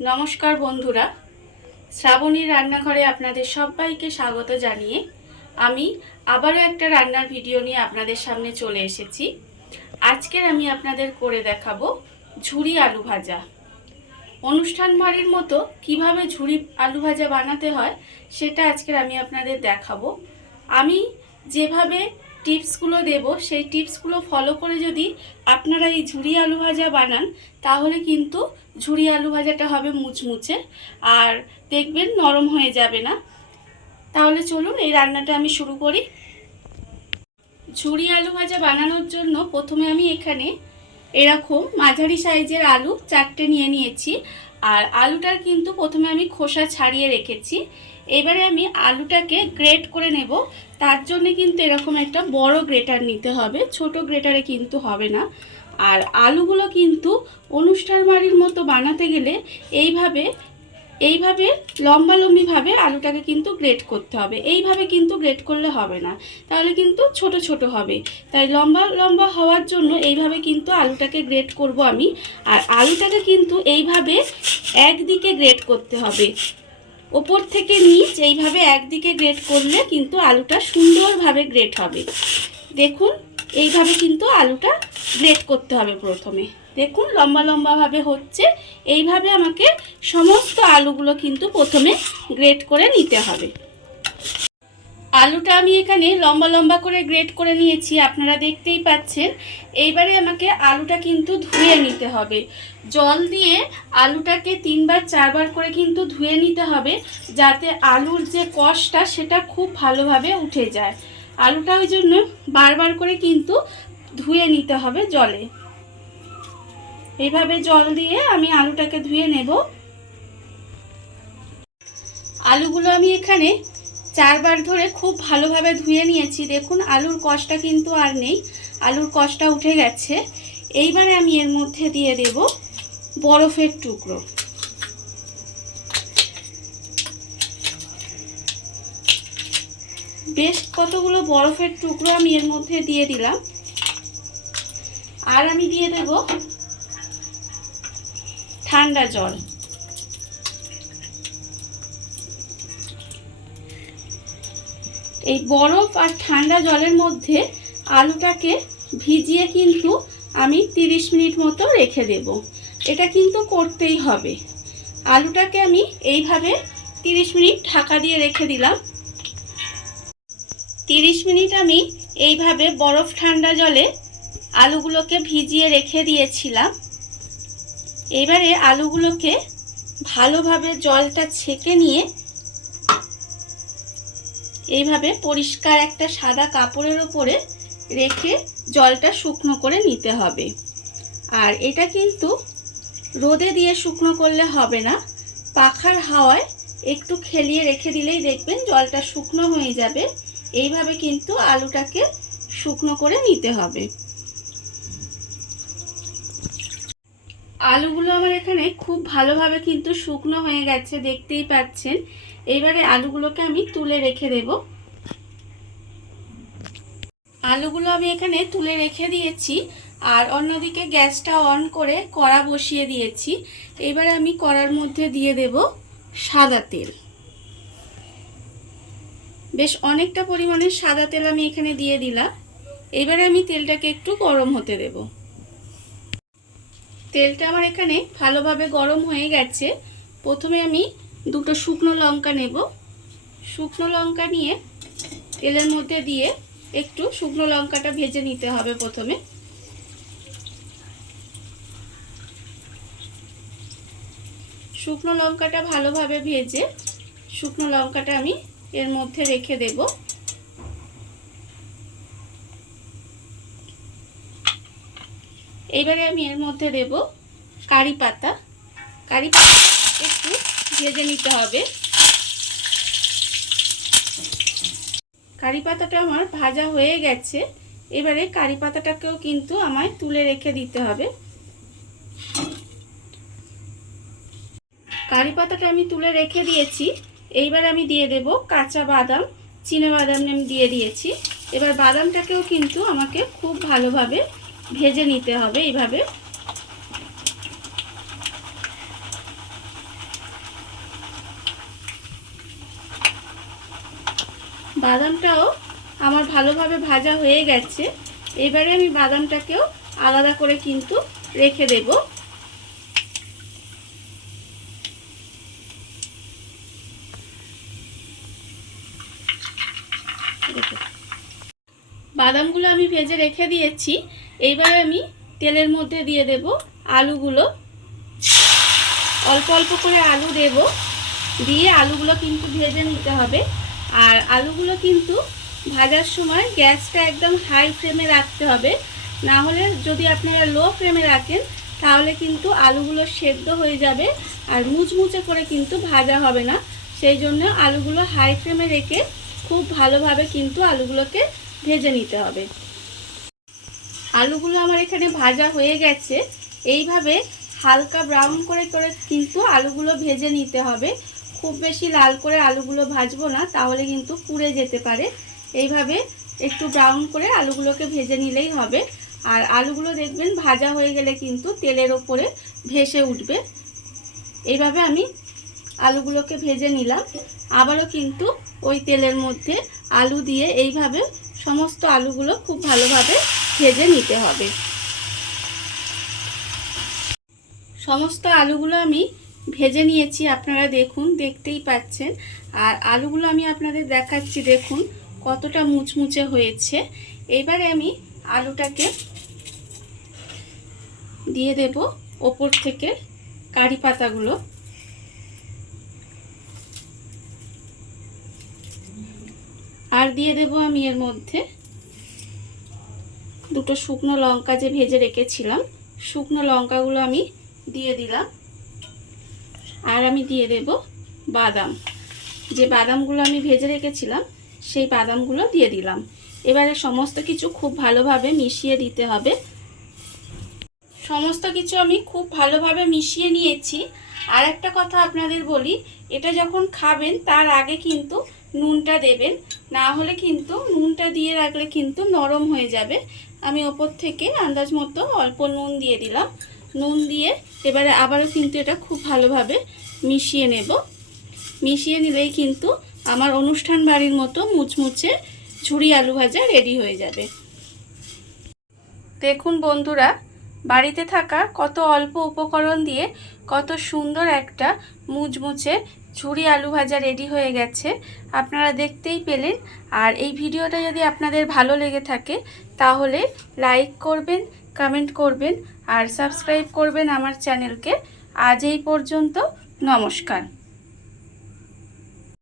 নমস্কার বন্ধুরা, শ্রাবণীর রান্নাঘরে আপনাদের সবাইকে স্বাগত জানিয়ে আমি আবারও একটা রান্নার ভিডিও নিয়ে আপনাদের সামনে চলে এসেছি। আজকের আমি আপনাদের করে দেখাবো ঝুরি আলু ভাজা। অনুষ্ঠান বাড়ির মতো কিভাবে ঝুরি আলু ভাজা বানাতে হয় সেটা আজকের আমি আপনাদের দেখাবো। আমি যেভাবে টিপসগুলো দেব সেই টিপসগুলো ফলো করে যদি আপনারা এই ঝুরি আলু ভাজা বানান তাহলে কিন্তু ঝুরি আলু ভাজাটা হবে মুচমুচে আর দেখবেন নরম হয়ে যাবে না। তাহলে চলুন এই রান্নাটা আমি শুরু করি। ঝুরি আলু ভাজা বানানোর জন্য প্রথমে আমি এখানে এরকম মাঝারি সাইজের আলু 4টে নিয়ে নিয়েছি। আর আলুটার কিন্তু প্রথমে আমি খোসা ছাড়িয়ে রেখেছি। এবারে আমি আলুটাকে গ্রেট করে নেব। তার জন্য কিন্তু এরকম একটা বড় গ্রেটার নিতে হবে, ছোট গ্রেটারে কিন্তু হবে না। আর আলুগুলো কিন্তু অনুষ্ঠান বাড়ির মতো বানাতে গেলে এইভাবে লম্বালম্বিভাবে আলুটাকে কিন্তু গ্রেট করতে হবে। এইভাবে কিন্তু গ্রেট করলে হবে না, তাহলে কিন্তু ছোট ছোট হবে। তাই লম্বা লম্বা হওয়ার জন্য এইভাবে কিন্তু আলুটাকে গ্রেট করব আমি। আর আলুটাকে কিন্তু এইভাবে একদিকে গ্রেট করতে হবে, ওপর থেকে নিচ এইভাবে একদিকে গ্রেট করলে কিন্তু আলুটা সুন্দরভাবে গ্রেট হবে। দেখুন এইভাবে কিন্তু আলুটা গ্রেট করতে হবে। প্রথমে দেখুন লম্বা লম্বাভাবে হচ্ছে, এইভাবে আমাকে সমস্ত আলুগুলো কিন্তু প্রথমে গ্রেট করে নিতে হবে। আলুটা আমি এখানে লম্বা লম্বা করে গ্রেট করে নিয়েছি, আপনারা দেখতেই পাচ্ছেন। এইবারে আমাকে আলুটা কিন্তু ধুয়ে নিতে হবে। জল দিয়ে আলুটাকে 3-4 করে কিন্তু ধুয়ে নিতে হবে, যাতে আলুর যে কষটা সেটা খুব ভালোভাবে উঠে যায়। আলুটা ওই জন্য বারবার করে কিন্তু ধুয়ে নিতে হবে জলে। এইভাবে জল দিয়ে আমি আলুটাকে ধুয়ে নেব। আলুগুলো আমি এখানে 4 বার ধরে খুব ভালোভাবে ধুয়ে নিয়েছি। দেখুন আলুর কষটা কিন্তু আর নেই, আলুর কষটা উঠে গেছে। এইবারে আমি এর মধ্যে দিয়ে দেব বরফের টুকরো। বেশ কতগুলো বরফের টুকরো আমি এর মধ্যে দিয়ে দিলাম। আর আমি দিয়ে দেব ঠান্ডা জল। এই বরফ আর ঠান্ডা জলের মধ্যে আলুটাকে ভিজিয়ে কিন্তু আমি 30 মিনিট মতো রেখে দেব। এটা কিন্তু করতেই হবে। আলুটাকে আমি এইভাবে 30 মিনিট ঢাকা দিয়ে রেখে দিলাম। 30 মিনিট আমি এইভাবে বরফ ঠান্ডা জলে আলুগুলোকে ভিজিয়ে রেখে দিয়েছিলাম। এবারে আলুগুলোকে ভালোভাবে জলটা ছেঁকে নিয়ে এইভাবে পরিষ্কার একটা সাদা কাপড়ের উপরে রেখে জলটা শুকনো করে নিতে হবে। আর এটা কিন্তু রোদে দিয়ে শুকনো করলে হবে না, পাখার হাওয়ায় একটু খেলিয়ে রেখে দিলেই দেখবেন জলটা শুকনো হয়ে যাবে। এইভাবে কিন্তু আলুটাকে শুকনো করে নিতে হবে। আলুগুলো আমার এখানে খুব ভালোভাবে কিন্তু শুকনো হয়ে গেছে, দেখতেই পাচ্ছেন। এইবারে আলুগুলোকে আমি তুলে রেখে দেব। আলুগুলো আমি এখানে তুলে রেখে দিয়েছি। আর অন্যদিকে গ্যাসটা অন করে কড়া বসিয়ে দিয়েছি। এবারে আমি কড়ার মধ্যে দিয়ে দেব সাদা তেল। বেশ অনেকটা পরিমাণে সাদা তেল আমি এখানে দিয়ে দিলাম। এবারে আমি তেলটাকে একটু গরম হতে দেব। তেলটা আমার এখানে ভালোভাবে গরম হয়ে গেছে। প্রথমে আমি 2টো শুকনো লঙ্কা নেব। শুকনো লঙ্কা নিয়ে তেলের মধ্যে দিয়ে একটু শুকনো লঙ্কাটা ভেজে নিতে হবে। প্রথমে শুকনো লঙ্কাটা ভালোভাবে ভেজে শুকনো লঙ্কাটা আমি এর মধ্যে রেখে দেব। এবারে আমি এর মধ্যে দেব কারি পাতা। কারি পাতা একটু ভেজে নিতে হবে। কারি পাতাটা আমার ভাজা হয়ে গেছে। এবারে কারি পাতাটাকেও কিন্তু আমায় তুলে রেখে দিতে হবে। কারি পাতাটা আমি তুলে রেখে দিয়েছি। এইবার আমি দিয়ে দেব কাঁচা বাদাম, চিনে বাদাম আমি দিয়ে দিয়েছি। এবার বাদামটাকেও কিন্তু আমাকে খুব ভালোভাবে ভেজে নিতে হবে। এইভাবে বাদামটাও আমার ভালোভাবে ভাজা হয়ে গেছে। এবারে আমি বাদামটাকেও আলাদা করে কিন্তু রেখে দেব। বাদামগুলো আমি ভেজে রেখে দিয়েছি। এইবারে আমি তেলের মধ্যে দিয়ে দেব আলুগুলো। অল্প অল্প করে আলু দেব, দিয়ে আলুগুলো কিন্তু ভেজে নিতে হবে। আর আলুগুলো কিন্তু ভাজার সময় গ্যাসটা একদম হাই ফ্লেমে রাখতে হবে, না হলে যদি আপনারা লো ফ্লেমে রাখেন তাহলে কিন্তু আলুগুলো সেদ্ধ হয়ে যাবে আর মুচমুচে করে কিন্তু ভাজা হবে না। সেই জন্য আলুগুলো হাই ফ্লেমে রেখে খুব ভালোভাবে কিন্তু আলুগুলোকে ভেজে নিতে হবে। আলুগুলো আমার এখানে ভাজা হয়ে গেছে। এইভাবে হালকা ব্রাউন করে করে কিন্তু আলুগুলো ভেজে নিতে হবে। খুব বেশি লাল করে আলুগুলো ভাজবো না, তাহলে কিন্তু পুড়ে যেতে পারে। এইভাবে একটু ব্রাউন করে আলুগুলোকে ভেজে নিলেই হবে। আর আলুগুলো দেখবেন ভাজা হয়ে গেলে কিন্তু তেলের ওপরে ভেসে উঠবে। এইভাবে আমি আলুগুলোকে ভেজে নিলাম। আবারও কিন্তু ওই তেলের মধ্যে আলু দিয়ে এইভাবে সমস্ত আলুগুলো খুব ভালোভাবে ভেজে নিতে হবে। সমস্ত আলুগুলো আমি ভেজে নিয়েছি, আপনারা দেখুন, দেখতেই পাচ্ছেন। আর আলুগুলো আমি আপনাদের দেখাচ্ছি, দেখুন কতটা মুচমুচে হয়েছে। এবারে আমি আলুটাকে দিয়ে দেব ওপর থেকে কারি পাতাগুলো। আর দিয়ে দেব আমি এর মধ্যে দুটো শুকনো লঙ্কা যে ভেজে রেখেছিলাম, শুকনো লঙ্কাগুলো আমি দিয়ে দিলাম। আর আমি দিয়ে দেব বাদাম, যে বাদামগুলো আমি ভেজে রেখেছিলাম সেই বাদামগুলো দিয়ে দিলাম। এবারে সমস্ত কিছু খুব ভালোভাবে মিশিয়ে দিতে হবে। সমস্ত কিছু আমি খুব ভালোভাবে মিশিয়ে নিয়েছি। আর একটা কথা আপনাদের বলি, এটা যখন খাবেন তার আগে কিন্তু নুনটা দেবেন, না হলে কিন্তু নুনটা দিয়ে রাখলে কিন্তু নরম হয়ে যাবে। আমি ওপর থেকে আন্দাজ মতো অল্প নুন দিয়ে দিলাম। নুন দিয়ে এবারে আবারও কিন্তু এটা খুব ভালোভাবে মিশিয়ে নেব। মিশিয়ে নিলেই কিন্তু আমার অনুষ্ঠান বাড়ির মতো মুচমুচে ঝুরি আলু ভাজা রেডি হয়ে যাবে। দেখুন বন্ধুরা, বাড়িতে থাকা কত অল্প উপকরণ দিয়ে কত সুন্দর একটা মুচমুচে ঝুরি আলু ভাজা রেডি হয়ে গেছে, আপনারা দেখতেই পেলেন। আর এই ভিডিওটা যদি আপনাদের ভালো লেগে থাকে তাহলে লাইক করবেন, কমেন্ট করবেন আর সাবস্ক্রাইব করবেন আমার চ্যানেলকে। আজ এই পর্যন্ত, নমস্কার।